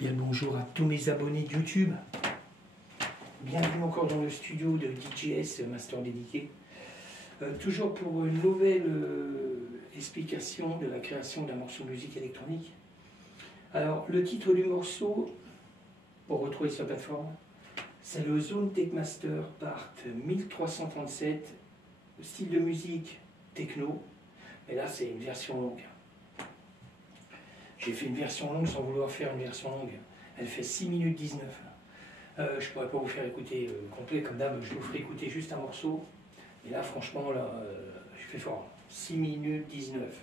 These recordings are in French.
Bien le bonjour à tous mes abonnés de YouTube. Bienvenue encore dans le studio de DJS Master Dédié. Toujours pour une nouvelle explication de la création d'un morceau de musique électronique. Alors, le titre du morceau, pour retrouver sur la plateforme, c'est le Zone Tech Master Part 1337, style de musique techno. Mais là, c'est une version longue. J'ai fait une version longue sans vouloir faire une version longue. Elle fait 6 minutes 19. Je ne pourrais pas vous faire écouter complet, comme d'hab, je vous ferai écouter juste un morceau. Et là, franchement, là, je fais fort. 6 minutes 19.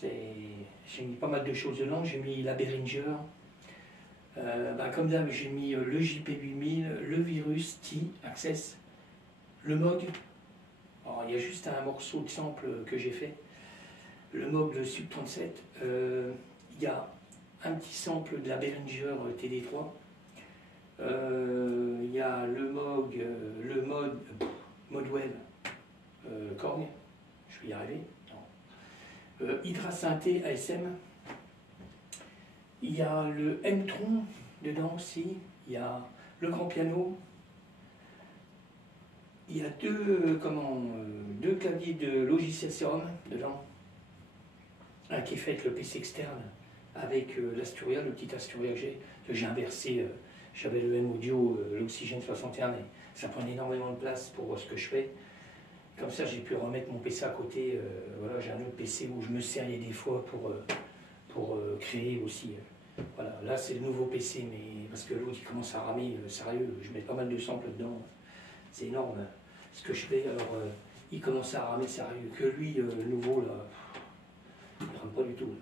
J'ai mis pas mal de choses dedans. J'ai mis la Behringer. Comme d'hab, j'ai mis le JP8000, le Virus T Access, le Moog. Alors, il y a juste un morceau de sample que j'ai fait. Le Moog, le Sub 37, il y a un petit sample de la Behringer TD3, il y a le Moog, le Modwell Korg, je vais y arriver, Hydra Synthé ASM, il y a le M-Tron dedans aussi, il y a le grand piano, il y a deux claviers de logiciel Serum dedans. Un qui est fait avec le PC externe, avec l'Asturia, le petit Asturia que j'ai inversé. J'avais le M-Audio, l'Oxygène 61, mais ça prenait énormément de place pour ce que je fais. Comme ça, j'ai pu remettre mon PC à côté. Voilà, j'ai un autre PC où je me servais des fois pour créer aussi. Voilà, là c'est le nouveau PC, mais parce que l'autre il commence à ramer, sérieux, je mets pas mal de samples dedans. C'est énorme ce que je fais, alors il commence à ramer sérieux. Que lui, le nouveau, là, il ne rame pas du tout.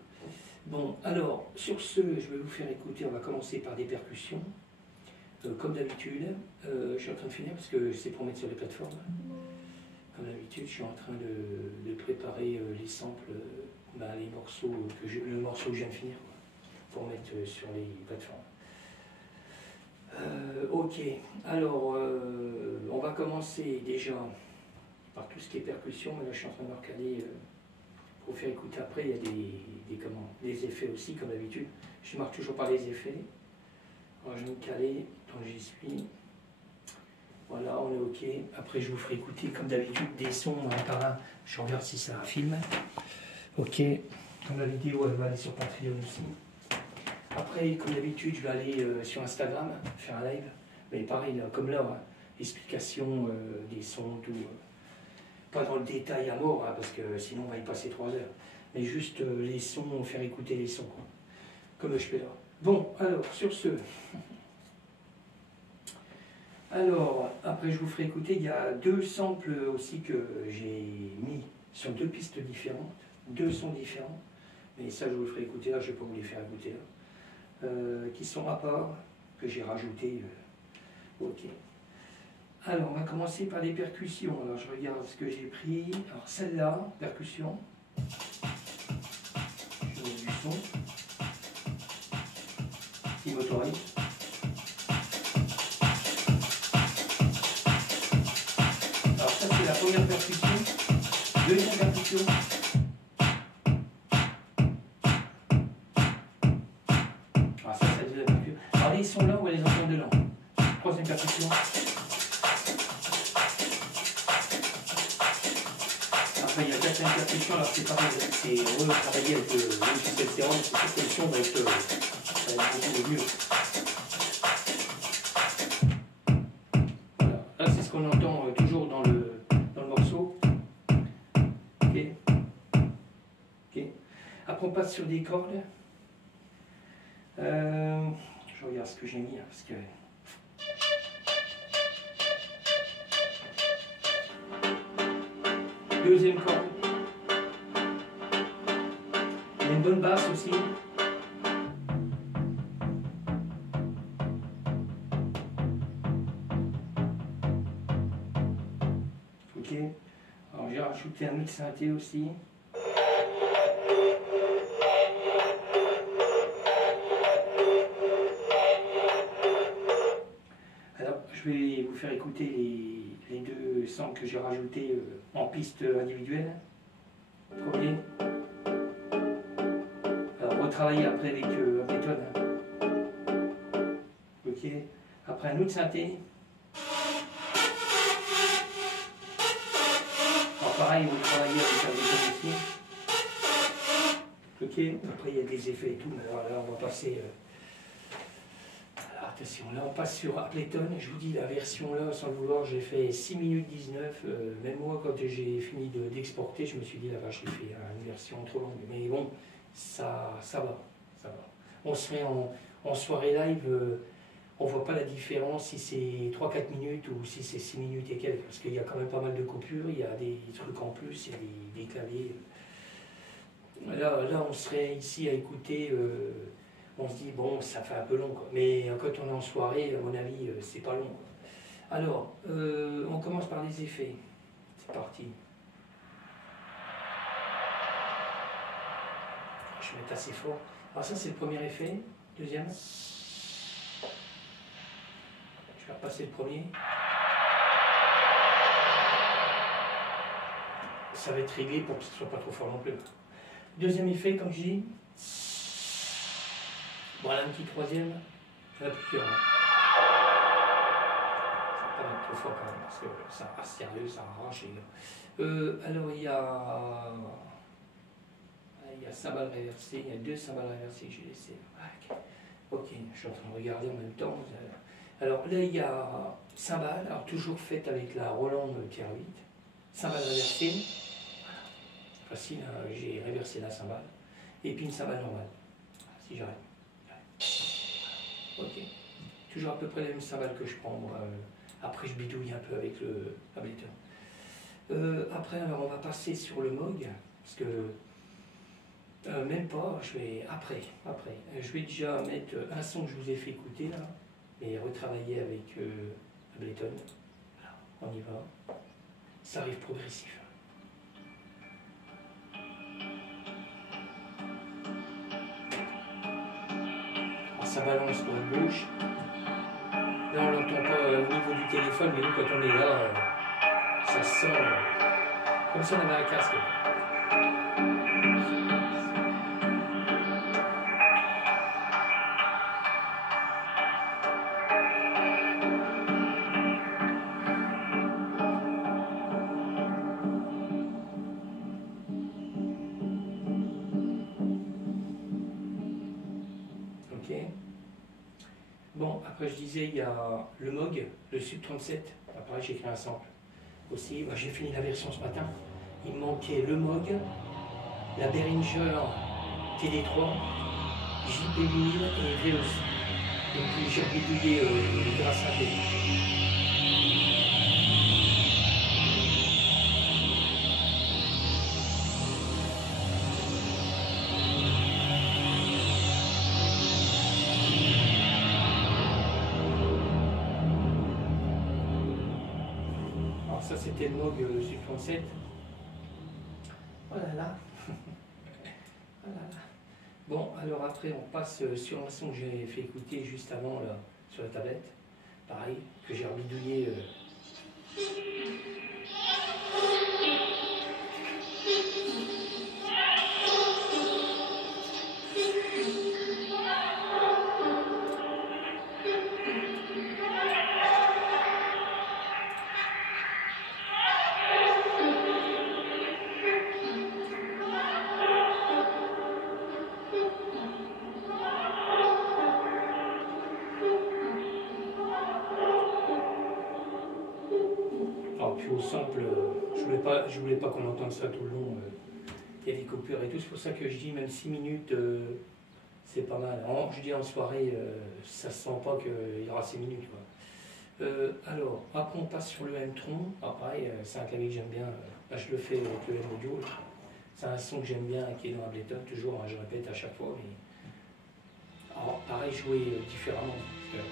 Bon, alors, sur ce, je vais vous faire écouter, on va commencer par des percussions. Comme d'habitude, je suis en train de finir parce que c'est pour mettre sur les plateformes. Comme d'habitude, je suis en train de préparer les samples, les morceaux le morceau que je viens de finir, quoi, pour mettre sur les plateformes. Ok, alors, on va commencer déjà par tout ce qui est percussion, mais là je suis en train de me recaler. Pour faire écouter après, il y a des effets aussi, comme d'habitude. Je marque toujours par les effets. Alors je vais me caler, tant que j'y suis. Voilà, on est OK. Après, je vous ferai écouter, comme d'habitude, des sons un par un. Je regarde si ça filme. OK. Comme la vidéo, elle va aller sur Patreon aussi. Après, comme d'habitude, je vais aller sur Instagram, faire un live. Mais pareil, là, comme là, explication des sons, tout. Pas dans le détail à mort, parce que sinon on va y passer 3 heures. Mais juste les sons, faire écouter les sons, quoi. Comme je fais là. Bon, alors, sur ce. Alors, après je vous ferai écouter, il y a 2 samples aussi que j'ai mis sur 2 pistes différentes, 2 sons différents. Mais ça, je vous le ferai écouter là, je ne vais pas vous les faire écouter là. Qui sont à part, que j'ai rajouté. OK. Alors, on va commencer par les percussions. Alors, je regarde ce que j'ai pris. Alors, celle-là, percussion. Je mets du son. Qui m'autorise. Alors, ça, c'est la première percussion. Deuxième percussion. Alors, ça, c'est la deuxième percussion. Alors, les sons là, on va les entendre dedans. Troisième percussion. Après, il y a 4 percussions, alors c'est pareil, c'est retravailler avec le logiciel Serum, c'est sûr que le son va être beaucoup mieux. Voilà, là c'est ce qu'on entend toujours dans le morceau. Ok. Ok. Après on passe sur des cordes. Je regarde ce que j'ai mis, parce que... Deuxième corde. Il y a une bonne basse aussi. Ok. Alors j'ai rajouté un autre synthé aussi. Alors je vais vous faire écouter les 2 samples que j'ai rajoutés en piste individuelle. Premier. Alors retravailler après avec méthode. Après un autre synthé. Alors pareil, on travaille avec un mécanicien. Ok, après il y a des effets et tout, mais alors là on va passer. Alors attention, là on passe sur Ableton. Je vous dis la version là, sans le vouloir, j'ai fait 6 minutes 19. Même moi quand j'ai fini d'exporter, je me suis dit la vache, j'ai fait une version trop longue. Mais bon, ça va, ça va. On se met en soirée live. On ne voit pas la différence si c'est 3-4 minutes ou si c'est 6 minutes et quelques, parce qu'il y a quand même pas mal de coupures, il y a des trucs en plus, il y a des claviers. Là, on serait ici à écouter, on se dit, bon, ça fait un peu long, quoi. Mais quand on est en soirée, à mon avis, c'est pas long, quoi. Alors, on commence par les effets. C'est parti. Je vais mettre assez fort. Alors ça, c'est le premier effet. Deuxième. Je vais repasser le premier. Ça va être réglé pour que ce ne soit pas trop fort non plus. Deuxième effet, comme je dis. Voilà un petit troisième. Je vais appliquer. Ça va pas mettre trop fort quand même, parce que ça reste sérieux, ça arrache. Alors il y a cymbales réversées, il y a 2 cymbales réversées que j'ai laissées. Ok, je suis en train de regarder en même temps. Alors là, il y a cymbales, alors toujours faites avec la Roland TR8. Cymbale réversée. Facile, hein, j'ai réversé la cymbale. Et puis une cymbale normale. Si j'arrête. Ok. Toujours à peu près les mêmes cymbales que je prends. Moi. Après, je bidouille un peu avec le Ableton. Après, alors, on va passer sur le Moog. Parce que même pas, je vais après. Je vais déjà mettre un son que je vous ai fait écouter là. Et retravailler avec Ableton. Voilà, on y va. Ça arrive progressif. Alors, ça balance pour une gauche. Là, on l'entend pas au niveau du téléphone, mais nous, quand on est là, ça sent comme si on avait un casque. Bon, après je disais, il y a le Moog, le Sub 37. Après j'ai créé un sample aussi. Bah, j'ai fini la version ce matin. Il me manquait le Moog, la Behringer TD3, JP8000 et VOC. Et puis j'ai bidouillé grâce à des. Ça c'était le Moog Sub 37. Oh là là. Oh là là. Bon, alors après on passe sur un son que j'ai fait écouter juste avant là, sur la tablette. Pareil, que j'ai rebidouillé. Alors puis au sample, je voulais pas qu'on entende ça tout le long. Il y a des coupures et tout, c'est pour ça que je dis même 6 minutes, c'est pas mal. Je dis en soirée, ça se sent pas qu'il y aura 6 minutes. Quoi. Alors, après on passe sur le M-Tron. Alors pareil, c'est un clavier que j'aime bien. Là, je le fais avec le M-Audio. C'est un son que j'aime bien qui est dans Ableton, toujours, hein, je répète à chaque fois. Mais... Alors, pareil, jouer différemment. Parce que...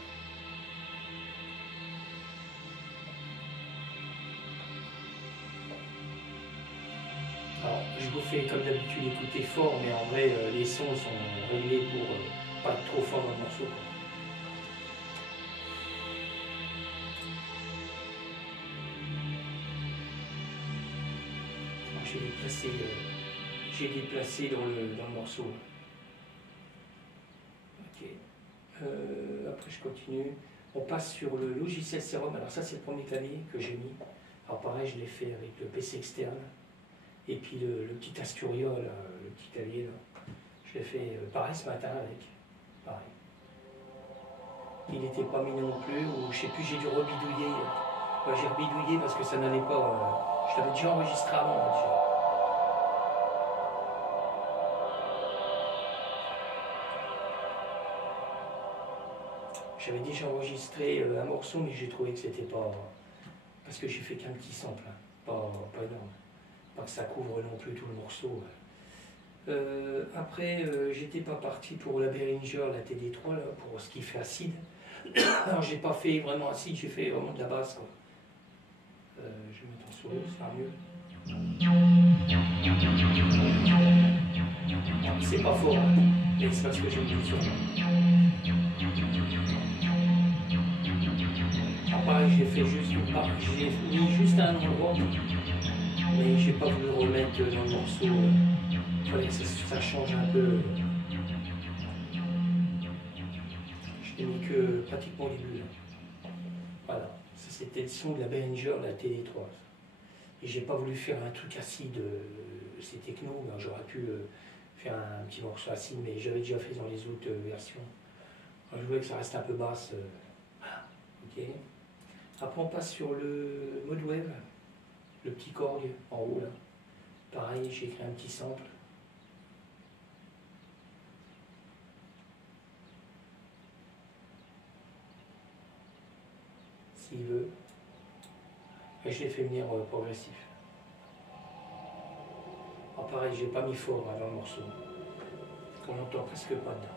Alors, je vous fais comme d'habitude écouter fort, mais en vrai, les sons sont réglés pour pas être trop fort dans le morceau. Quoi. J'ai déplacé dans le morceau. Ok. Après, je continue. On passe sur le logiciel Serum. Alors ça, c'est le premier clavier que j'ai mis. Alors pareil, je l'ai fait avec le PC externe. Et puis le petit Asturia, là, le petit clavier, là, je l'ai fait pareil ce matin avec. Pareil. Il n'était pas mis non plus, ou je sais plus, j'ai dû rebidouiller. Ouais, j'ai rebidouillé parce que ça n'allait pas. Je l'avais déjà enregistré avant. Déjà. J'avais déjà enregistré un morceau, mais j'ai trouvé que c'était pas. Parce que j'ai fait qu'un petit sample, hein, pas énorme. Pas que ça couvre non plus tout le morceau. Après, j'étais pas parti pour la Behringer, la TD3, là, pour ce qui fait acide. Alors, j'ai pas fait vraiment acide, j'ai fait vraiment de la basse. Quoi. Je vais mettre en solo, ça sera mieux. C'est pas fort, hein, mais c'est parce que j'ai mis le son. Pareil, j'ai fait juste une part, j'ai mis juste un endroit, mais j'ai pas voulu le remettre dans le morceau. Il fallait que ça change un peu. Je n'ai mis que pratiquement les bulles. Voilà, ça c'était le son de la Behringer, la TD3. Et j'ai pas voulu faire un truc acide, c'est techno, j'aurais pu faire un petit morceau acide, mais j'avais déjà fait dans les autres versions. Alors, je voulais que ça reste un peu basse. Ok. Après on passe sur le mode web, le petit Korg en haut là. Pareil, j'ai écrit un petit sample. S'il veut. Et je l'ai fait venir progressif. Alors pareil, j'ai pas mis fort dans le morceau. On n'entend presque pas dedans.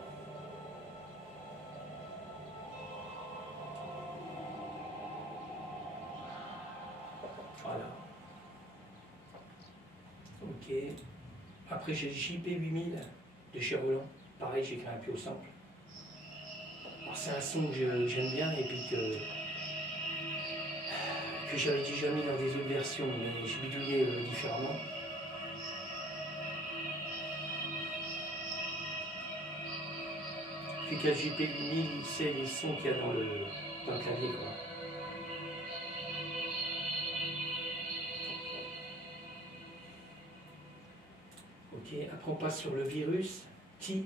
Voilà. Ok. Après j'ai le JP8000 de chez Roland. Pareil, j'ai écrit un peu au sample. Alors c'est un son que j'aime bien et puis que j'avais déjà mis dans des autres versions, mais je bidouillais différemment. Puis qu'à JP8000, il sait les sons qu'il y a dans le clavier. Quoi. Ok, après on passe sur le virus, T.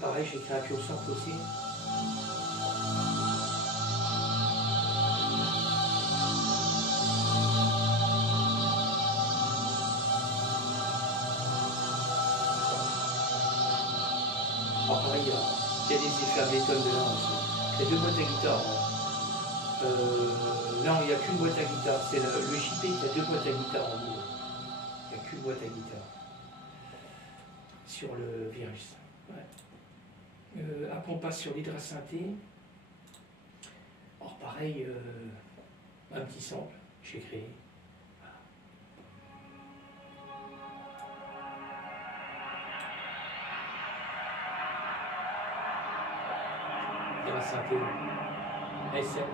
Pareil, j'ai écrit un peu au sample aussi. Alors pareil, il y a des effets Ableton dedans aussi. Il y a deux boîtes à guitare. Là, il n'y a qu'une boîte à guitare. C'est le JP qui a deux boîtes à guitare en haut. Il n'y a qu'une boîte à guitare sur le virus. Ouais. Après, on passe sur l'hydrasynthé. Alors pareil, un petit sample, j'ai créé. Hydrasynthé, SM.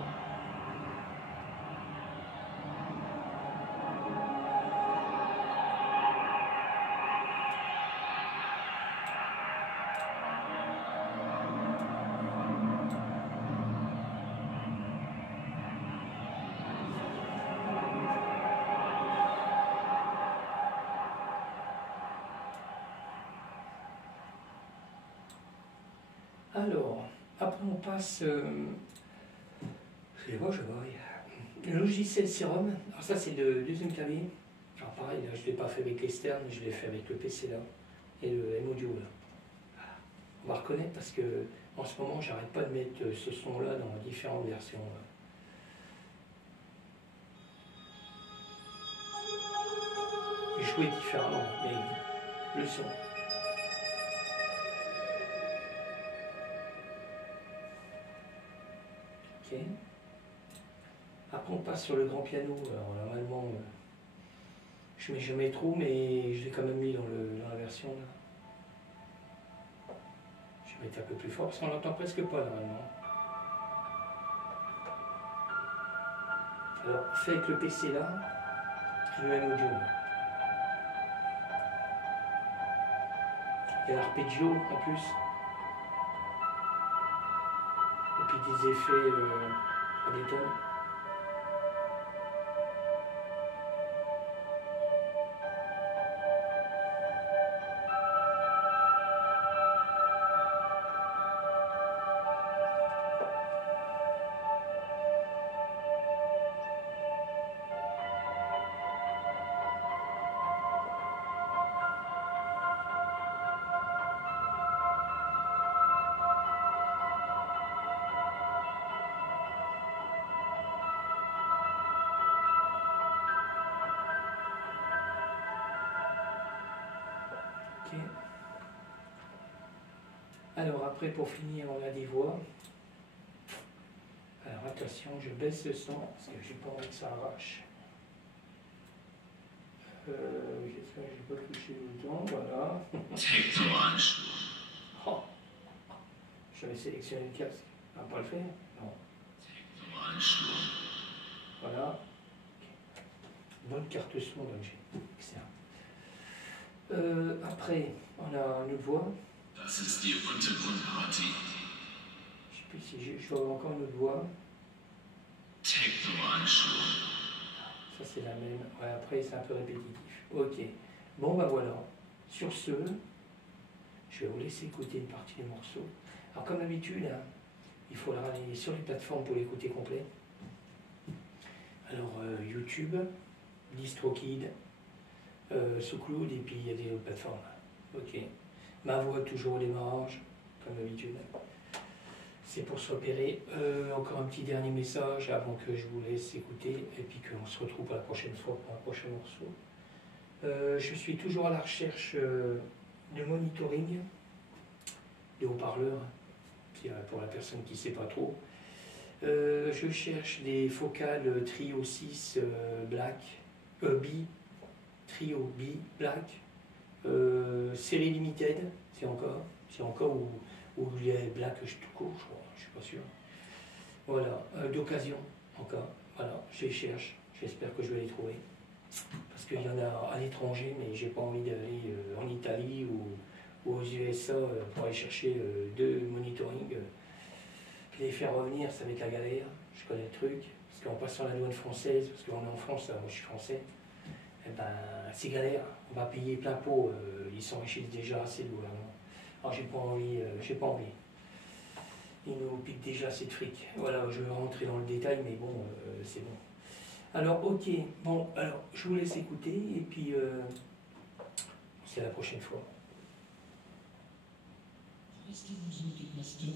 Alors, après on passe, excusez-moi, je vois, le logiciel Serum. Alors ça c'est le deuxième clavier. Alors pareil, là, je ne l'ai pas fait avec l'externe, je l'ai fait avec le PC là et le M-Audio là. On va reconnaître parce que en ce moment j'arrête pas de mettre ce son là dans différentes versions. Jouer différemment, mais le son. Ok. Après on passe sur le grand piano. Alors normalement, je mets jamais trop, mais je l'ai quand même mis dans la version là. Je vais mettre un peu plus fort parce qu'on l'entend presque pas normalement. Alors fait avec le PC là, le M-Audio. Il y a l'arpeggio en plus. Et puis des effets à des tonnes. Ok. Alors après, pour finir, on a des voix. Alors attention, je baisse le son parce que j'ai pas envie que ça arrache. J'espère que je n'ai pas touché le bouton, voilà. Oh, j'avais sélectionné le casque. On va pas le faire? Non. Voilà. Bonne carte son, donc j'ai. Excellent. Après, on a une autre voix. Das ist die Untergrundparty. Je sais plus si je dois avoir encore une autre voix. Techno-Anschwung. Ça c'est la même. Ouais, après c'est un peu répétitif. Ok. Bon bah voilà. Sur ce, je vais vous laisser écouter une partie des morceaux. Alors comme d'habitude, hein, il faudra aller sur les plateformes pour l'écouter complet. Alors YouTube, DistroKid, SoundCloud et puis il y a des autres plateformes. Ok. Ma voix toujours au démarrage, comme d'habitude. C'est pour se repérer. Encore un petit dernier message avant que je vous laisse écouter et puis qu'on se retrouve la prochaine fois pour un prochain morceau. Je suis toujours à la recherche de monitoring, de haut-parleurs, pour la personne qui ne sait pas trop. Je cherche des focales Trio 6 Black, B, Trio B Black, série limited, c'est encore ou il y a Black tout court, je crois, je suis pas sûr. Voilà, d'occasion encore, voilà, je les cherche, j'espère que je vais les trouver. Parce qu'il y en a à l'étranger, mais j'ai pas envie d'aller en Italie ou aux USA pour aller chercher deux monitoring. Les faire revenir, ça va être la galère, je connais le truc, parce qu'en passant la douane française, parce qu'on est en France, là, moi je suis français, eh ben, c'est galère, on va payer plein pot, ils s'enrichissent déjà assez le gouvernement. Alors j'ai pas envie. Ils nous piquent déjà assez de fric. Voilà, je vais rentrer dans le détail, mais bon, c'est bon. Alors ok, bon, alors je vous laisse écouter, et puis c'est la prochaine fois. Restez dans une master